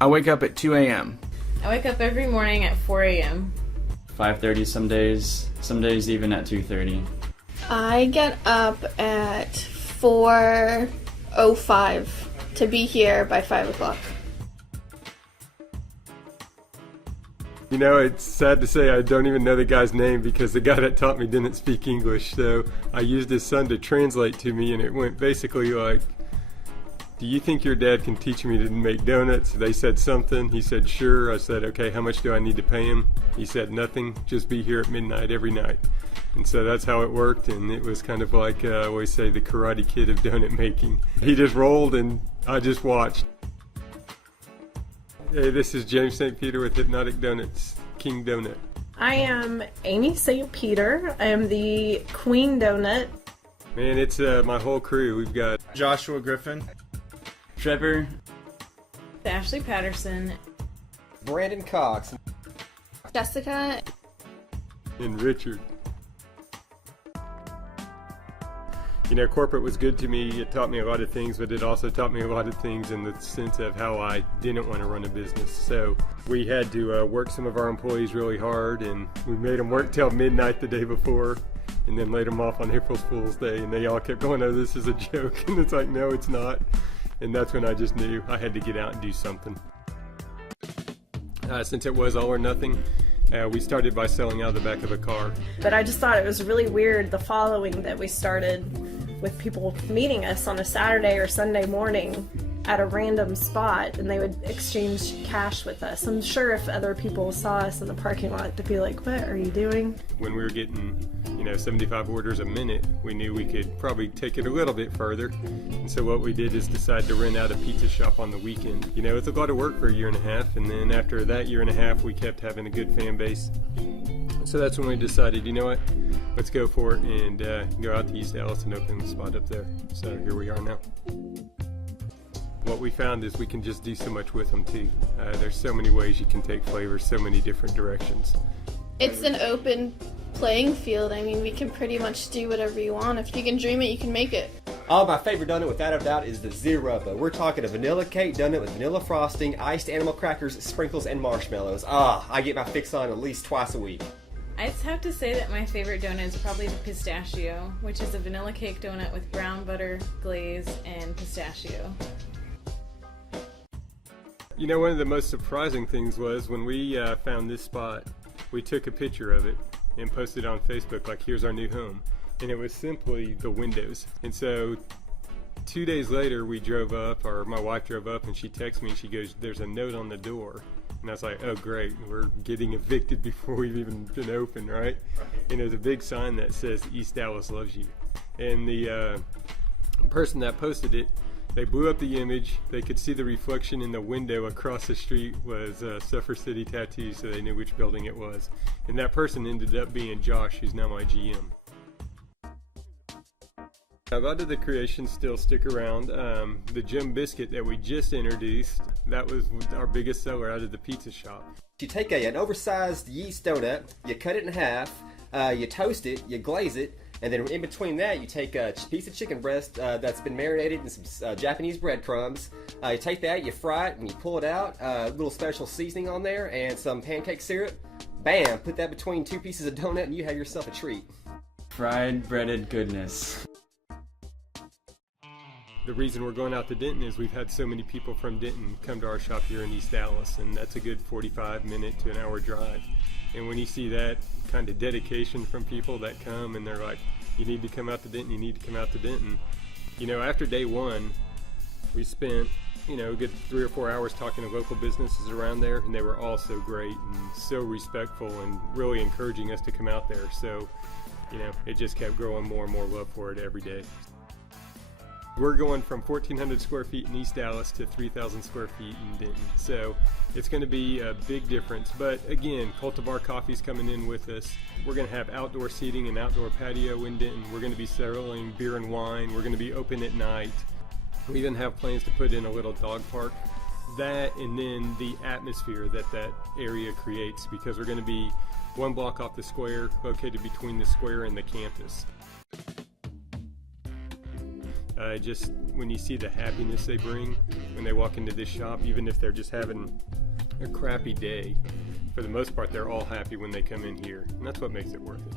I wake up at 2 a.m. I wake up every morning at 4 a.m. 5:30 some days even at 2:30. I get up at 4:05 to be here by 5 o'clock. You know, it's sad to say I don't even know the guy's name because the guy that taught me didn't speak English, so I used his son to translate to me, and it went basically like, do you think your dad can teach me to make donuts? They said something. He said, sure. I said, okay, how much do I need to pay him? He said, nothing. Just be here at midnight every night. And so that's how it worked, and it was kind of like I always say, the Karate Kid of donut making. He just rolled, and I just watched. Hey, this is James St. Peter with Hypnotic Donuts, King Donut. I am Amy St. Peter. I am the Queen Donut. Man, it's my whole crew. We've got Joshua Griffin, Trevor, Ashley Patterson, Brandon Cox, Jessica. and Richard. You know, corporate was good to me. It taught me a lot of things, but it also taught me a lot of things in the sense of how I didn't want to run a business. So we had to work some of our employees really hard, and we made them work till midnight the day before, and then laid them off on April Fool's Day, and they all kept going, oh, this is a joke. And it's like, no, it's not. And that's when I just knew I had to get out and do something. Since it was all or nothing, we started by selling out the back of a car. But I just thought it was really weird, the following that we started with people meeting us on a Saturday or Sunday morning at a random spot, and they would exchange cash with us. I'm sure if other people saw us in the parking lot, they'd be like, what are you doing? When we were getting, 75 orders a minute, we knew we could probably take it a little bit further. And so what we did is decide to rent out a pizza shop on the weekend. It's a lot of work for a year and a half, and then after that year and a half, we kept having a good fan base. So that's when we decided, you know what, let's go for it and go out to East Dallas and open the spot up there. So here we are now. What we found is we can just do so much with them too. There's so many ways you can take flavors, so many different directions. It's an open playing field. I mean, we can pretty much do whatever you want. If you can dream it, you can make it. Oh, my favorite donut without a doubt is the Zero-Rubba. We're talking a vanilla cake donut with vanilla frosting, iced animal crackers, sprinkles, and marshmallows. I get my fix on at least twice a week. I'd have to say that my favorite donut is probably the pistachio, which is a vanilla cake donut with brown butter, glaze, and pistachio. One of the most surprising things was when we found this spot, we took a picture of it and posted it on Facebook, like, here's our new home. And it was simply the windows. And so 2 days later, we drove up, or my wife drove up, and she texted me and she goes, there's a note on the door. And I was like, oh great, we're getting evicted before we've even been open, right? And there's a big sign that says, East Dallas loves you. And the person that posted it, they blew up the image. They could see the reflection in the window across the street was Suffer City Tattoo, so they knew which building it was. And that person ended up being Josh, who's now my GM. A lot of the creations still stick around. The Gem Biscuit that we just introduced, that was our biggest seller out of the pizza shop. You take an oversized yeast donut, you cut it in half, you toast it, you glaze it, and then in between that, you take a piece of chicken breast that's been marinated in some Japanese breadcrumbs. You take that, you fry it, and you pull it out, a little special seasoning on there, and some pancake syrup. Bam! Put that between two pieces of donut, and you have yourself a treat. Fried breaded goodness. The reason we're going out to Denton is we've had so many people from Denton come to our shop here in East Dallas, and that's a good 45-minute to an hour drive. And when you see that kind of dedication from people that come and they're like, you need to come out to Denton, you need to come out to Denton. After day one, we spent, a good 3 or 4 hours talking to local businesses around there, and they were all so great and so respectful and really encouraging us to come out there. So, it just kept growing more and more love for it every day. We're going from 1,400 square feet in East Dallas to 3,000 square feet in Denton. So it's going to be a big difference. But again, Cultivar Coffee's coming in with us. We're going to have outdoor seating and outdoor patio in Denton. We're going to be selling beer and wine. We're going to be open at night. We even have plans to put in a little dog park. That, and then the atmosphere that area creates, because we're going to be 1 block off the square, located between the square and the campus. Just when you see the happiness they bring when they walk into this shop, even if they're just having a crappy day, for the most part, they're all happy when they come in here, and that's what makes it worth it.